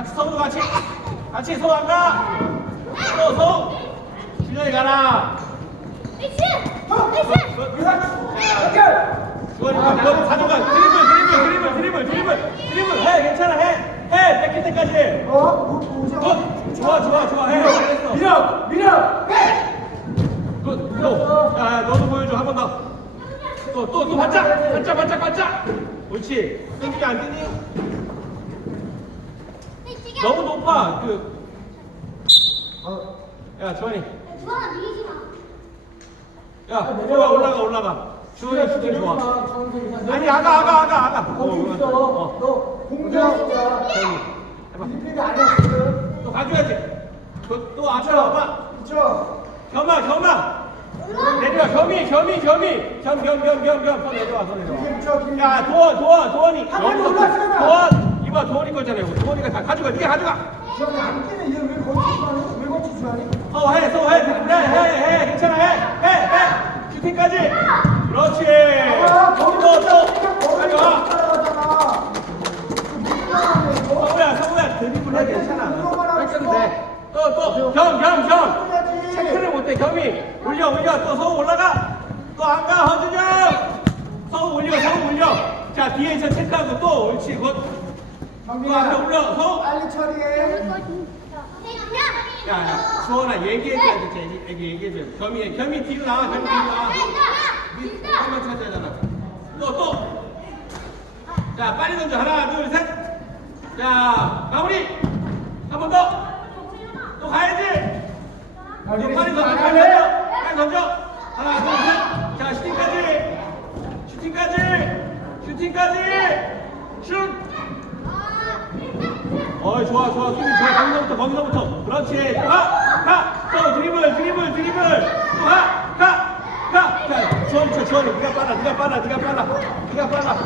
같이 서도 같이. 같이 서안 가. 서 서. 준영이 가라. 주원이 너 가져가. 드리블 드리블 드리블 드리블 드리블 드리블 해 괜찮아 해. 해 뺏길 때까지 해. 어? 어, 좋아 좋아 좋아 해. 잘했어. 밀어! 밀어! 빼! 굿, 또. 야, 너도 보여줘, 한 번 더. 또, 또, 또, 반짝! 반짝, 반짝, 반짝! 옳지. 땡기가 안 되니? 너무 높아, 그. 어. 야, 주환이. 주환아 밀지 마. 야, 올라가, 올라가, 올라가. 주환이 슈팅 좋아. 아니, 아가, 아가, 아가, 아가. 어, 거기 있어. 어. 너 공격이야. 해봐. 필리핀이 아니야 지금. 또 가져야지. 또, 또 앞에 와봐. 그쵸? 겸아, 겸아. 내려와, 겸이, 겸이, 겸이. 겸, 겸, 겸, 겸, 겸. 손 내려와, 손 내려와. 김쳐 김. 야, 도원, 도원, 도원이. 한 여기서 올랐잖아. 도원. 이봐, 도원이 거잖아, 이거. 도원이가 다 가져가. 네가 가져가. 저기 안 끼는 얘왜 거치 주하니? 왜 거치 주하니? 서해, 서해, 드리블 해, 해, 해. 괜찮아, 해, 해, 해. 슈팅까지. 그렇지. 아, 또, 거기 또. 빨리 와. 따라가잖아. 성우야, 성우야. 드리블 해, 괜찮아. 뺏겨도 돼. 또, 또. 겸, 겸, 겸. 체크를 못해, 겸이. 올려, 올려. 또 서우 올라가. 또 안 가, 허준영. 서우 올려, 서우 올려. 자, 뒤에 저 체크하고 또. 옳지, 굿. 올려, 서우. 빨리 처리해. 야, 야, 주원아 얘기해줘야 돼, 얘기, 얘기, 얘기해줘야 돼. 겸이, 겸이 뒤로 나와, 겸이 뒤로 나와. 니 한번 찾아야잖아. 또, 또. 자, 빨리 던져. 하나, 둘, 셋. 자, 마무리. 한 번 더. 또 가야지. 또 빨리 던져, 빨리 던져. 빨리 던져. 하나, 둘, 셋. 자, 슈팅까지. 슈팅까지. 슈팅까지. 슛. 어이 좋아 좋아. 수비 좋아. 거기서부터 거기서부터. 그렇지. 가가또 드리블 드리블 드리블. 또가가가. 주원이 쳐 주원이. 네가 빨라 네가 빨라 네가 빨라. 네가 빨라.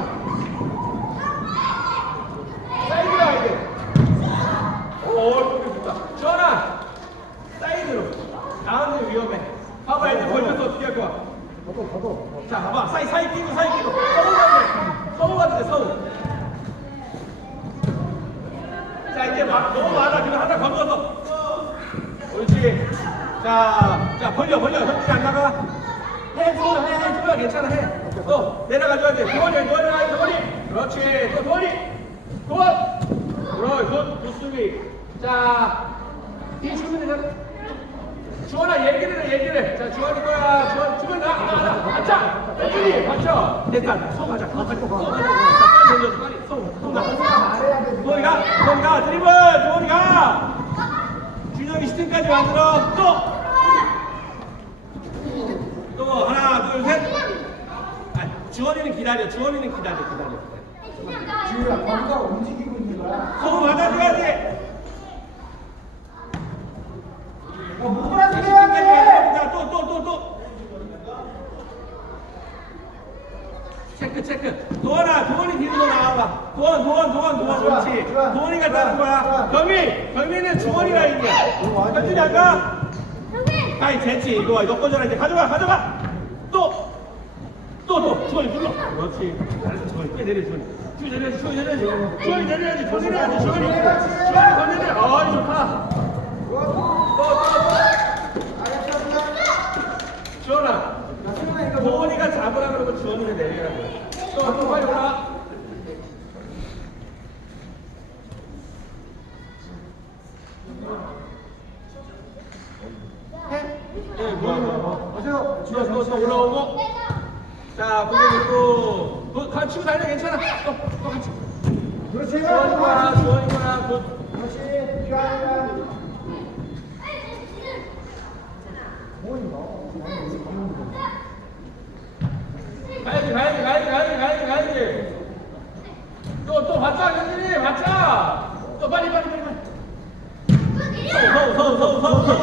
사이드로 가야 돼오 여기 좋다. 주원아 사이드로. 가운데 위험해. 봐봐 애들 걸려서 어떻게 할 거야 걷어 걷어. 자 봐봐. 사이 사이 끼고 사이 끼고. 서울 같은데 서울 같은데 서울 자 이제 막 너무 많아 건너서 옳지 자 자 벌려 벌려 현진이 안 나가 해 주원 해해 주원 괜찮아 해 또 내려가줘야 돼 도원이 도원이 가 도원이 그렇지 또 도원이 도원 그렇지 굿 굿수비 자 뒤 주면 주원아 얘기를 해 얘기를 해 자 주원이 거야 주원 주원 나 나나 맞자 현진이 맞죠 됐다 소 가자 소 가자 소 가자 자, 빨리 나 말해야 돼. 도원이가 도원이가 드리블 도원이가 준영이 슈팅까지 만들어. 또! 또 하나 둘셋. 아, 주원이는 기다려 주원이는 기다려 기다려. 기다려 지우야 거기가 움직이고 있는 거야. 서로 받아줘야지 어, 무브라지 해야 돼. 또또 또또 체크 체크 도원아 도원이 뒤로 도원 도원 도원 좋아, 그렇지. 좋아, 따는 거야. 경미 경미는 주원이 라인이야 현준이 안가? 아이 됐지. 이거 너 거잖아 이제. 가져가 가져가. 또. 또 또. 주원이 눌러. 그렇지. 잘했어 주원이 꽤 내려 주원이 주원이 내려야지 주원이 내려야지 주원이 내려야지 더 내려야지 주원이 주원이 더 내려 어이 좋다. 또또또. 주원아. 도원이가 잡으라 그러고 주원이가 내리라고. 또또 빨리 올라 주원 또, 또 올라오고. 자 고개 들고. 너 같이 치고 다녀 괜찮아. 또, 또 같이. 그렇지. 주원이 거야 주원이 거야. 굿 그렇지. 너? 가야지 가야지 가야지 가야지 가야지 가야지. 또 또 받자 현진이 받자. 또 빨리 빨리 빨리 빨리. 서우 서우 서우 서우 서우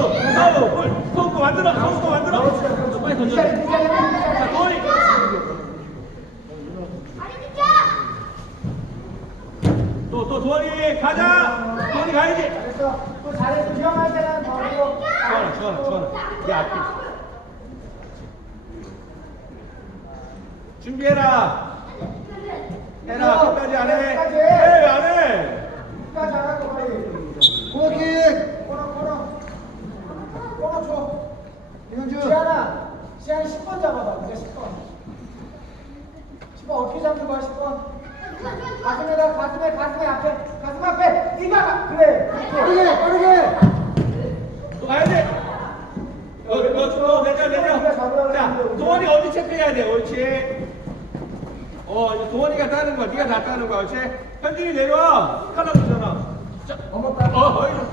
서우 볼 서우 거 만들어 서우 거 만들어 또 빨리 던져 이 자리 이 자리 이 자리. 자 도원이 또, 또, 도원이 가자! 도원이 가야지! 잘했어. 또 잘했어. 위험할 때는 버리고. 주원아, 주원아, 주원아. 이게 앞뒤. 준비해라! 해라, 끝까지 안 해! 끝까지 해, 안 해! 끝까지 안 하고 빨리. 코너킥! 코너, 코너. 코너 줘. 이현준. 이제 한 10번 잡아봐. 네가 10번. 10번 어떻게 잡는 거야 10번? 가슴에다 가슴에 가슴에 앞에 가슴 앞에 네가 가. 그래. 빠르게 빠르게. 너 가야 돼. 너, 너, 너, 내려, 내려. 자, 동원이 어디 체크해야 돼, 옳지. 어, 이제 동원이가 따는 거야. 네가 다 따는 거야, 옳지. 현진이 내려와. 하나 보잖아. 자, 어머, 따. 어, 어, 이리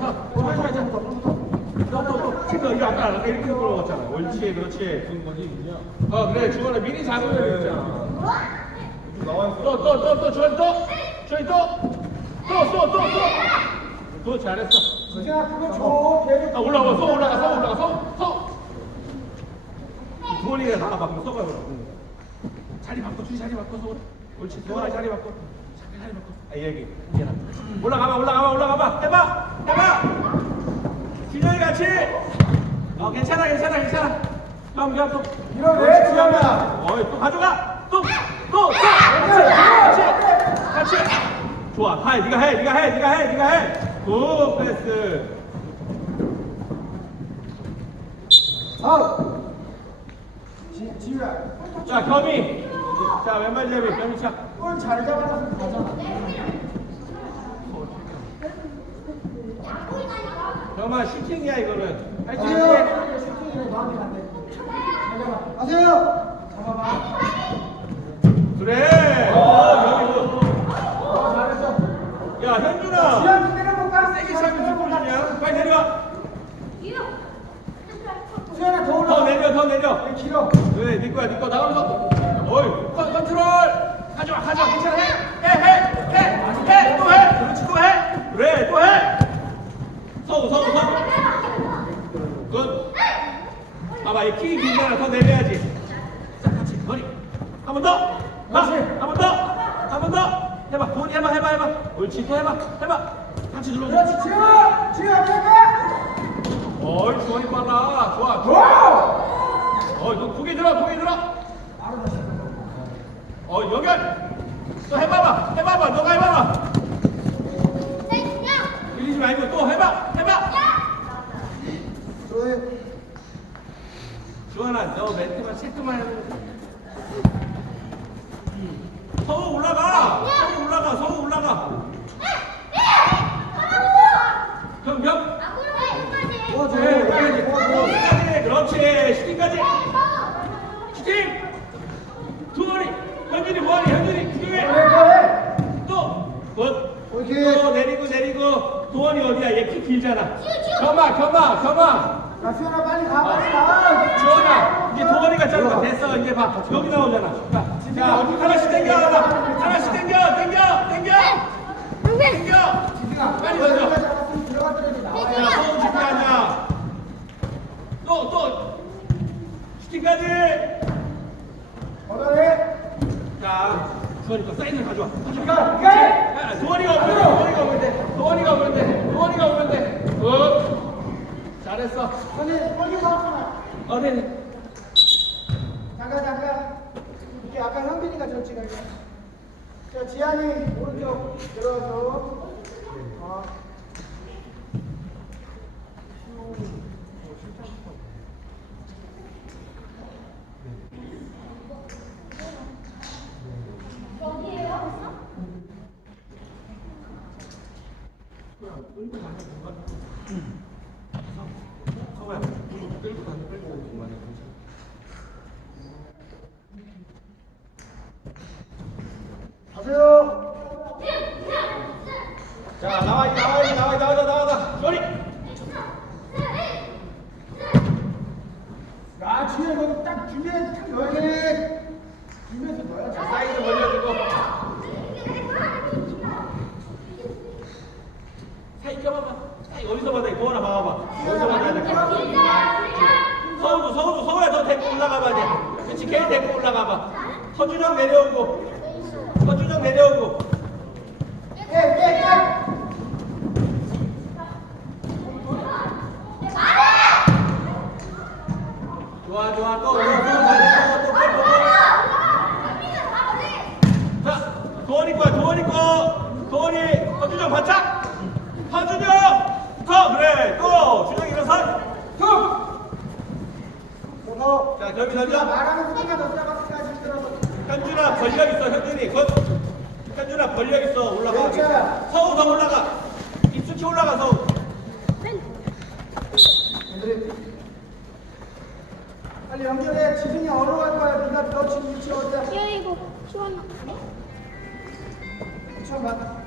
아까 아까 이렇게 들어갔잖아. 옳지, 그렇지. 그런 거지, 어, 그래. 주원아 미리 잡으면 되잖아. 또, 또, 또, 또, 주원 또. 주원 또. 또, 또, 또, 또. 또 잘했어. 수진아 그거 줘 계속 아, 올라가, 서 올라가, 서 올라가, 서, 서. 두원이가 나가 바꾸고 서가 올라. 자리 바꿔, 둘이 자리 바꿔, 서. 옳지, 두원아 자리 바꿔. 자리 자리 바꿔. 아, 얘기. 얘라. 올라가봐, 올라가봐, 올라가봐. 해봐, 해봐. 균형이 같이. 어, 괜찮아, 괜찮아, 괜찮아. 형, 형, 또. 밀어내 지현아 어이, 또 가져가. 또, 또, 또. 같이, 같이, 같이. 좋아, 해, 네가 해, 네가 해, 네가 해, 네가 해. 굿 패스. 아웃 지- 지우야 자, 겸이. 자, 왼발 제비, 겸이 차. 볼잘 잡아서 가잖아 겸아, 슈팅이야, 이거는. 할수 있지? 가세요 슈팅이래 너한테 안돼 잘 잡아 가세요 잡아봐 그래. 어, 겸이 어 잘했어 굿. 야, 현준아. 지현 때려볼까? 세게 차면 뒷골이냐? 빨리 내려와. 수현아 더 더 올라가 내려, 더 내려. 왜 길어 그래, 네 거야, 네 거. 나가면서. 어이, 컨, 컨트롤. 가져와, 가져와. 괜찮아. 해, 해, 해, 해, 해. 또 해. 그렇지, 또 해. 그래, 또 해. 서우, 서우, 서우. 굿. 봐봐, 이키 길잖아. 더 내려야지. 자, 같이. 머리. 한 번 더. 가. 한번 더. 한 번 더. 해봐. 돈이 해봐, 해봐, 해봐. 옳지, 또 해봐. 해봐. 같이 눌러줘. 그렇지 지우 앞에 가 어이, 주원이 빨라. 좋아, 좋아. 어이, 너 고개 들어, 고개 들어. 바로 다시 어 연결 또 해봐봐 해봐봐 너가 해봐봐 밀리지 말고 또 해봐 해봐 너의 주원아 너 멘트만 체크만 해도 서우 올라가! 서우 올라가 서우 올라가! 경경 도와줘 네, 도와줘. 슈팅까지 그렇지 슈팅까지. 슈팅! 두원이 현준이 뭐하니 현준이 구경해. 그래 또 굿. 오케이. 또 내리고 내리고. 도원이 어디야? 얘 키 길잖아. 지우, 지우. 겸아 겸아 겸아 야 수현아 빨리 가 빨리 가. 주원아 이제 도원이가 짧아 됐어. 이제 봐. 여기 나오잖아. 자, 자 하나씩 당겨 하나 하나씩 당겨 당겨 당겨. 당겨. 지승아 빨리 너 던져. 여기가 잡았으면 들어가더라도 나와야 자 서우 준비하자. 또또. 슈팅까지 걷어내. 자 주원이 거 사인을 가져와. 가. 도원이가 돼. 도원이가 돼. 도원이가 굿. 잘했어. 아니 빨리 가 어, 네, 네. 잠깐 잠깐. 이렇게 아까 현빈이가 졌지 가자 지한이 오른쪽 들어가서 어. 서우야 끌고 가 끌고 그만해 가세요 자 나와 이 나와 이 나와 이 나와 나와 나와 저리 야 지현 거기 딱 준비해 딱 넣어야지 준비해서 넣어야지 자 사이드 벌려주고 사이 껴봐봐 사이 어디서 받아 도원아 봐봐봐 어디서 받아야 돼 서우도 서우도 서우야 너 데리고 올라가봐 돼 그렇지 걔 데리고 올라가봐 서준영 내려오고 서준영 내려오고. 깨깨깨 좋아 좋아 또 현준아 권력 있어 현준이. 곧 현준아 권력 있어. 올라가. 서우 더 올라가. 입숙히 올라가 서우 빨리 연결해. 지승이 어디로 갈 거야? 네가 너 지금 위치 어디야? 야 이거 시원 시원 봐.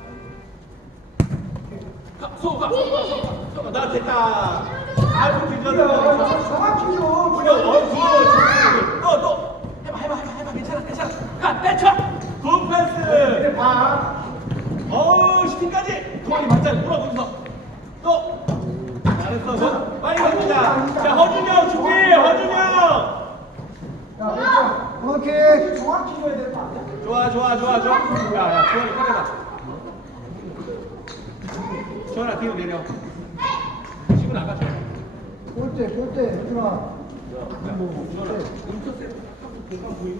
소가 소가 나 됐다. 알고 들려 정확히 좀 골대, 골대, 해주마.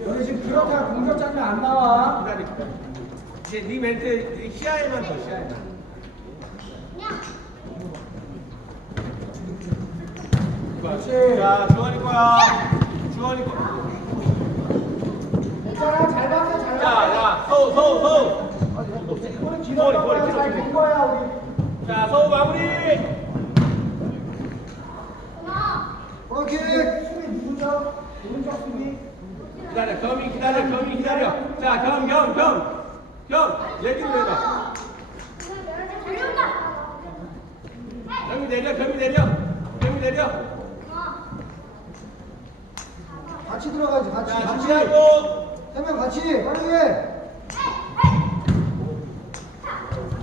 너네 지금 그렇다 공격 장면 안 나와. 기다려. 이제 네 멘트 시야에만 더 시야에만. 그렇지. 자, 주원이 거야. 주원이 거. 괜찮아, 잘 봤어, 잘 자, 봤어. 야, 서우, 서우, 서우. 우리 머리, 기도 머리, 잘본. 거야, 우리. 자, 서우 마무리. 그렇게 수비 누구죠? 오른쪽 수비. 기다려, 겸이 기다려, 겸이 기다려. 자, 겸, 겸, 겸. 겸, 얘기를 해봐. 겸이 내려, 겸이 내려. 겸이 내려. 같이 들어가야지, 같이. 자, 같이. 준비하고. 세명 같이, 해.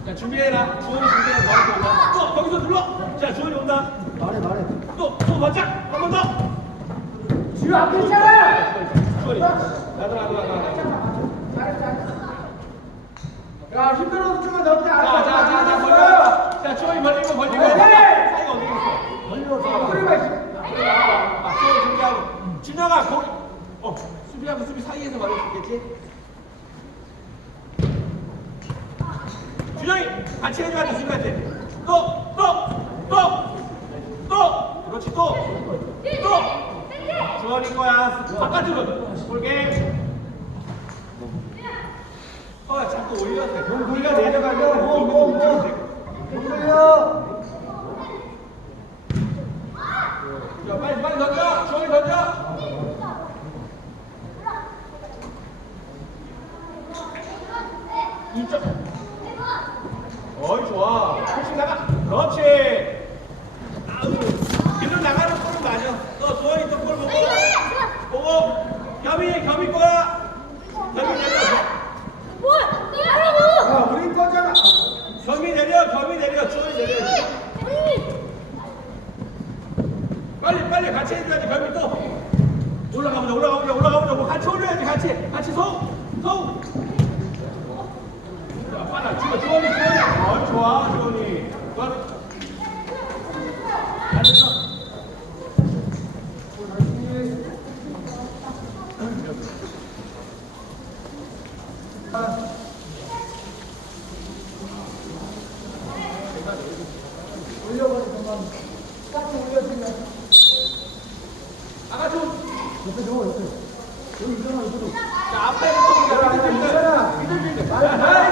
자, 준비해라. 주원이 준비해. 너한테 온다. 또, 거기서 눌러. 자, 주원이 온다. 말해, 말해. 또, 또 바짝. 한번 더. 지금 앞에 있잖아! 야, 좀만 자, 자, 자, 자, 벌려. 자, 주원이 벌리고, 벌리고. 사이가 어디 있어? 벌려, 소리가 있어. 아, 준비하고. 거기. 어, 수비하고 수비 사이에서 말할 수 있겠지? 준영이, 같이 해줘야 돼, 수비한테. 또, 또, 또, 또. 그렇지, 또. 또. 주원이 거야. 바깥으로. 볼게. 어, 자꾸 던져. 이쪽. 어이 좋아. 훨씬 나가. 그렇지. 아우. 뒤로 나가는 골은 맞아. 너 주원이 또골 보고. 보고. 겸이 겸이 거야. 겸이 내려. 야, 우리 거잖아. 겸이 내려. 겸이 내려. 주원이 내려. 빨리 빨리 같이 해줘야지. 겸이 또. 올라가보자. 올라가보자. 올라가보자. 뭐 같이 올려야지. 같이 같이. 자, 빨라. 주원이 주원이. 어 좋아 주원이. 주원이. 잘했어. 올려버리면 딱 올려주면. 아가 좀. 옆에 줘, 옆에. 여기 있잖아, 여기도. 자 앞에부터 야, 보자. 있잖아.